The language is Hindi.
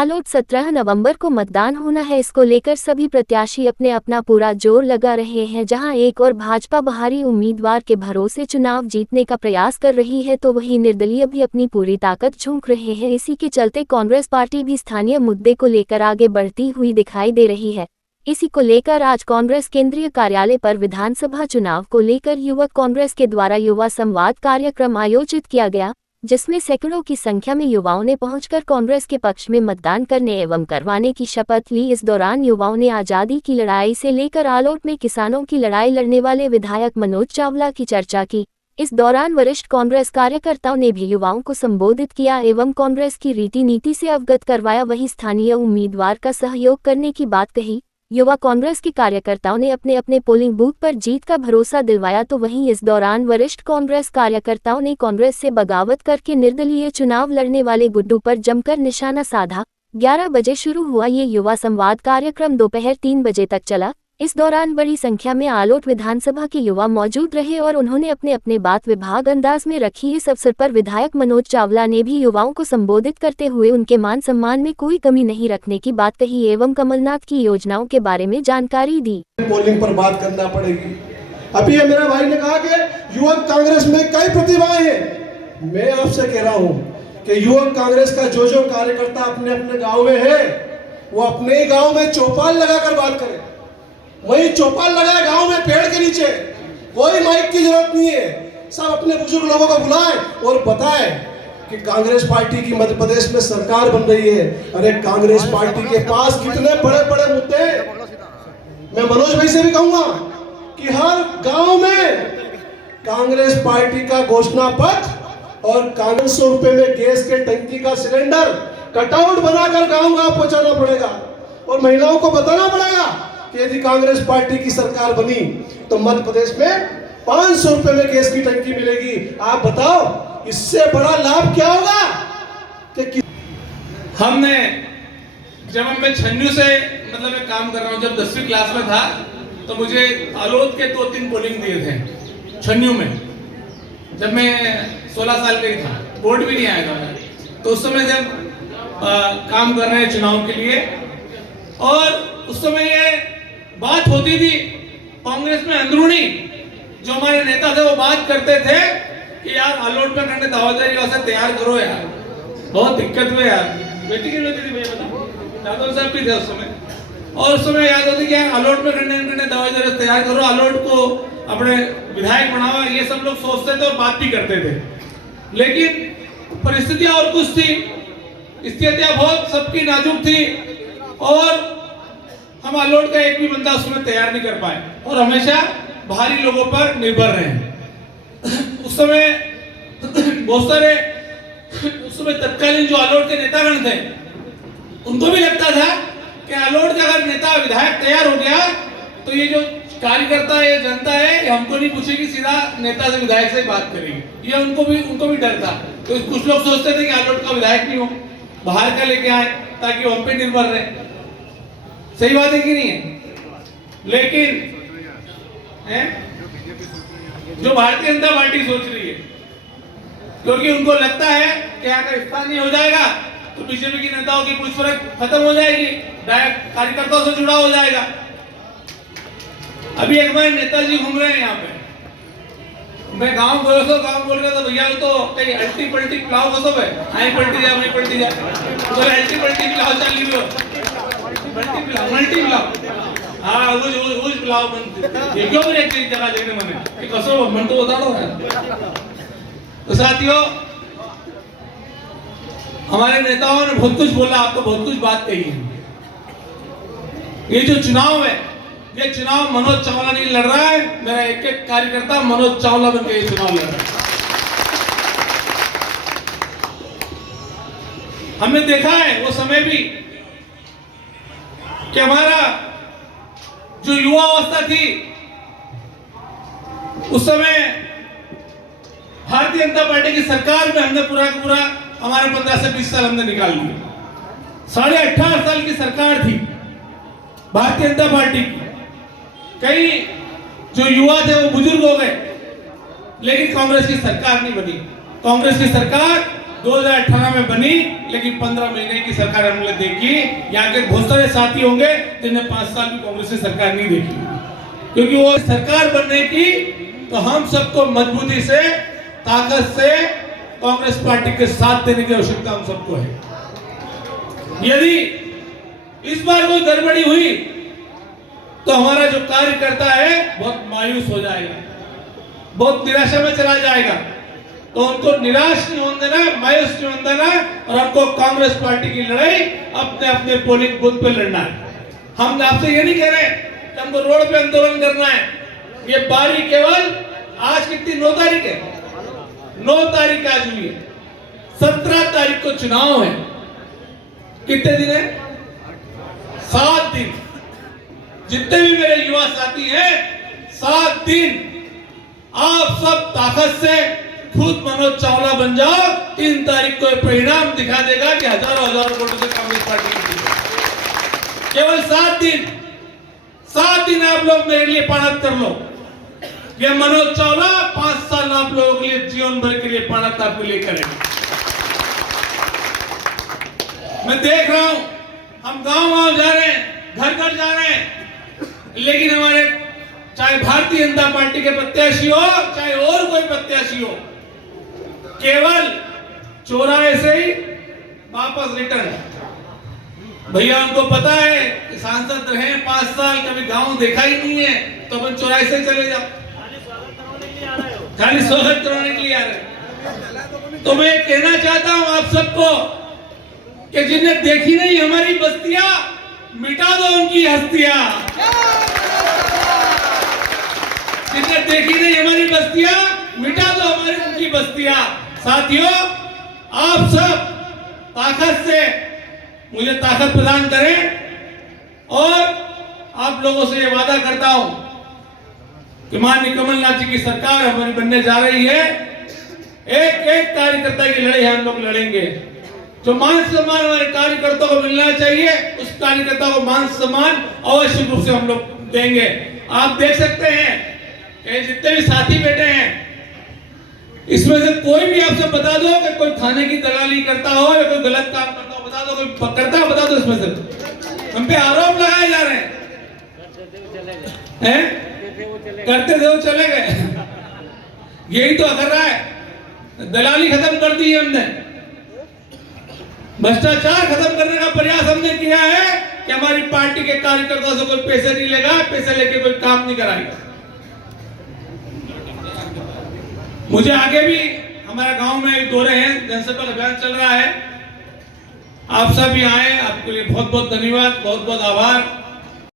आलोट 17 नवंबर को मतदान होना है। इसको लेकर सभी प्रत्याशी अपने अपना पूरा जोर लगा रहे हैं। जहां एक और भाजपा बाहरी उम्मीदवार के भरोसे चुनाव जीतने का प्रयास कर रही है, तो वहीं निर्दलीय भी अपनी पूरी ताकत झोंक रहे हैं। इसी के चलते कांग्रेस पार्टी भी स्थानीय मुद्दे को लेकर आगे बढ़ती हुई दिखाई दे रही है। इसी को लेकर आज कांग्रेस केंद्रीय कार्यालय पर विधानसभा चुनाव को लेकर युवक कांग्रेस के द्वारा युवा संवाद कार्यक्रम आयोजित किया गया, जिसमें सैकड़ों की संख्या में युवाओं ने पहुंचकर कांग्रेस के पक्ष में मतदान करने एवं करवाने की शपथ ली। इस दौरान युवाओं ने आज़ादी की लड़ाई से लेकर आलोट में किसानों की लड़ाई लड़ने वाले विधायक मनोज चावला की चर्चा की। इस दौरान वरिष्ठ कांग्रेस कार्यकर्ताओं ने भी युवाओं को संबोधित किया एवं कांग्रेस की रीति नीति से अवगत करवाया। वहीं स्थानीय उम्मीदवार का सहयोग करने की बात कही। युवा कांग्रेस के कार्यकर्ताओं ने अपने अपने पोलिंग बूथ पर जीत का भरोसा दिलवाया। तो वहीं इस दौरान वरिष्ठ कांग्रेस कार्यकर्ताओं ने कांग्रेस से बगावत करके निर्दलीय चुनाव लड़ने वाले गुड्डू पर जमकर निशाना साधा। 11 बजे शुरू हुआ ये युवा संवाद कार्यक्रम दोपहर 3 बजे तक चला। इस दौरान बड़ी संख्या में आलोट विधानसभा के युवा मौजूद रहे और उन्होंने अपने अपने बात विभाग अंदाज में रखी। इस अवसर पर विधायक मनोज चावला ने भी युवाओं को संबोधित करते हुए उनके मान सम्मान में कोई कमी नहीं रखने की बात कही एवं कमलनाथ की योजनाओं के बारे में जानकारी दी। पोलिंग पर बात करना पड़ेगी। अभी मेरा भाई ने कहा कि युवक कांग्रेस में कई प्रतिभाएं हैं। मैं आपसे कह रहा हूं कि युवक कांग्रेस का जो कार्यकर्ता अपने अपने गांव में है, वो अपने ही गांव में चौपाल लगाकर बात करे। वही चौपाल लगाए गांव में पेड़ के नीचे, कोई माइक की जरूरत नहीं है। सब अपने बुजुर्ग लोगों को बुलाएं और बताएं कि कांग्रेस पार्टी की मध्य प्रदेश में सरकार बन रही है। अरे कांग्रेस पार्टी के पास कितने बड़े बड़े मुद्दे। मैं मनोज भाई से भी कहूंगा कि हर गांव में कांग्रेस पार्टी का घोषणा पत्र और 500 रुपए में गैस के टंकी का सिलेंडर कटआउट बनाकर गांव गांव पहुंचाना पड़ेगा और महिलाओं को बताना पड़ेगा कि यदि कांग्रेस पार्टी की सरकार बनी तो मध्य प्रदेश में 500 रुपए में गैस की टंकी मिलेगी। आप बताओ इससे बड़ा लाभ क्या होगा? कि हमने जब मैं छन्नू से मैं काम कर रहा हूँ, जब 10वीं क्लास में था तो मुझे आलोट के 2-3 पोलिंग दिए थे छन्नू में। जब मैं 16 साल का ही था, बोर्ड भी नहीं आया था मैं, तो उस समय जब काम कर रहे हैं चुनाव के लिए, और उस समय ये बात होती थी कांग्रेस में अंदरूनी, जो हमारे नेता थे वो बात करते थे कि यार आलोट में करने दावेदारी वैसे तैयार करो यार, बहुत दिक्कत हुई यार। बेटी की बेटी थी भैया, बताओ यादव साहब भी थे उस समय, और उस समय याद होती कि यार आलोट में करने दावेदारी तैयार करो, आलोट को अपने विधायक बनाओ, ये सब लोग सोचते थे और बात भी करते थे। लेकिन परिस्थितियां और कुछ थी, स्थितियां बहुत सबकी नाजुक थी और हम आलोट का एक भी बंदा उसमें तैयार नहीं कर पाए और हमेशा बाहरी लोगों पर निर्भर रहे। उस समय बहुत सारे उस समय तत्कालीन जो आलोट के नेतागण थे, उनको भी लगता था कि आलोट का अगर नेता विधायक तैयार हो गया तो ये जो कार्यकर्ता ये जनता है हमको नहीं पूछेगी, सीधा नेता से विधायक से बात करेगी। ये उनको भी डर था। तो कुछ लोग सोचते थे कि आलोट का विधायक नहीं हो, बाहर का लेके आए ताकि वो हम पे निर्भर रहे। सही बात है कि नहीं है? लेकिन जो भारतीय जनता पार्टी सोच रही है, क्योंकि उनको लगता है कि अगर स्थानीय हो जाएगा तो बीजेपी के नेताओं की पूछपरछ खत्म हो जाएगी, डायरेक्ट कार्यकर्ताओं से जुड़ा हो जाएगा। अभी एक बार नेताजी घूम रहे हैं यहाँ पे, मैं गांव बोल रहा था भैया तो कहीं अल्टी पल्टी प्लाव कसो है, आई पलटी जाए वही पलटी जाए, तो अल्टी पल्टी प्लाव चल रही हो, मल्टी प्लाव, हाँ उस प्लाव बनते, ये क्यों भी एक जगह लेने मने कि कसो मन तो बता दो। तो साथियों, हमारे नेताओं ने बहुत कुछ बोला, आपको बहुत कुछ बात कही है। ये जो चुनाव है, ये चुनाव मनोज चावला नहीं लड़ रहा है, मेरा एक एक कार्यकर्ता मनोज चावला बन के ये चुनाव लड़ रहा है। हमने देखा है वो समय भी कि हमारा जो युवा अवस्था थी उस समय भारतीय जनता पार्टी की सरकार में हमने पूरा हमारे 15 से 20 साल हमने निकाल लिए। 18.5 साल की सरकार थी भारतीय जनता पार्टी की। कई जो युवा थे वो बुजुर्ग हो गए, लेकिन कांग्रेस की सरकार नहीं बनी। कांग्रेस की सरकार 2018 में बनी, लेकिन 15 महीने की सरकार हमने देखी। यहाँ के बहुत सारे साथी होंगे जिन्हें 5 साल भी कांग्रेस की सरकार नहीं देखी, क्योंकि वो सरकार बनने की तो हम सबको मजबूती से, ताकत से कांग्रेस पार्टी के साथ देने की आवश्यकता हम सबको है। यदि इस बार कोई गड़बड़ी हुई तो हमारा जो कार्यकर्ता है बहुत मायूस हो जाएगा, बहुत निराशा में चला जाएगा। तो उनको निराश नहीं होने देना, मायूस नहीं होने देना, और हमको कांग्रेस पार्टी की लड़ाई अपने अपने पोलिंग बूथ पे लड़ना है। हम आपसे ये नहीं कह रहे कि हमको रोड पे आंदोलन करना है। ये बारी केवल आज कितनी 9 तारीख है, 9 तारीख आज हुई है, 17 तारीख को चुनाव है। कितने दिन है? 7 दिन। जितने भी मेरे युवा साथी हैं, 7 दिन आप सब ताकत से खुद मनोज चावला बन जाओ। 3 तारीख को परिणाम दिखा देगा कि हजारों वोटों से कांग्रेस पार्टी की जीत। केवल 7 दिन, 7 दिन आप लोग मेरे लिए पाणत कर लो। ये मनोज चावला 5 साल आप लोगों के लिए, जीवन भर के लिए पाणत आपके लिए करेंगे। मैं देख रहा हूं, हम गांव-गांव जा रहे हैं, घर-घर जा रहे हैं, लेकिन हमारे चाहे भारतीय जनता पार्टी के प्रत्याशी हो, चाहे और कोई प्रत्याशी हो, केवल चौराहे से ही वापस रिटर्न। भैया उनको पता है कि सांसद रहे 5 साल, कभी गांव देखा ही नहीं है, तो अपन चौराहे से चले जाओ, खाली स्वागत कराने के लिए आ रहे। तो मैं कहना चाहता हूं आप सबको कि जिन्हें देखी नहीं हमारी बस्तियां, मिटा दो उनकी हस्तियां। जिन्हें देखी नहीं हमारी बस्तियां, मिटा दो हमारी उनकी बस्तियां। साथियों, आप सब ताकत से मुझे ताकत प्रदान करें, और आप लोगों से ये वादा करता हूं कि माननीय कमलनाथ जी की सरकार हमारी बनने जा रही है। एक एक कार्यकर्ता की लड़ाई हम लोग लड़ेंगे। जो मान सम्मान हमारे कार्यकर्ताओं को मिलना चाहिए, उस कार्यकर्ता को मान सम्मान अवश्य रूप से हम लोग देंगे। आप देख सकते हैं कि जितने भी साथी बैठे हैं, इसमें से कोई भी आपसे बता दो कि कोई थाने की दलाली करता हो या कोई गलत काम करता हो, बता दो, कोई करता हो बता दो। इसमें से हम पे आरोप लगाए जा रहे हैं, करते थे वो चले गए। यही तो कर रहा है, दलाली खत्म कर दी है हमने, भ्रष्टाचार खत्म करने का प्रयास हमने किया है कि हमारी पार्टी के कार्यकर्ताओं से कोई पैसे नहीं लेगा, पैसे लेके कोई काम नहीं कराएगा। मुझे आगे भी हमारे गांव में दौरे हैं, जनसंपर्क अभियान चल रहा है। आप सब भी आए, आपके लिए बहुत बहुत धन्यवाद, बहुत बहुत आभार।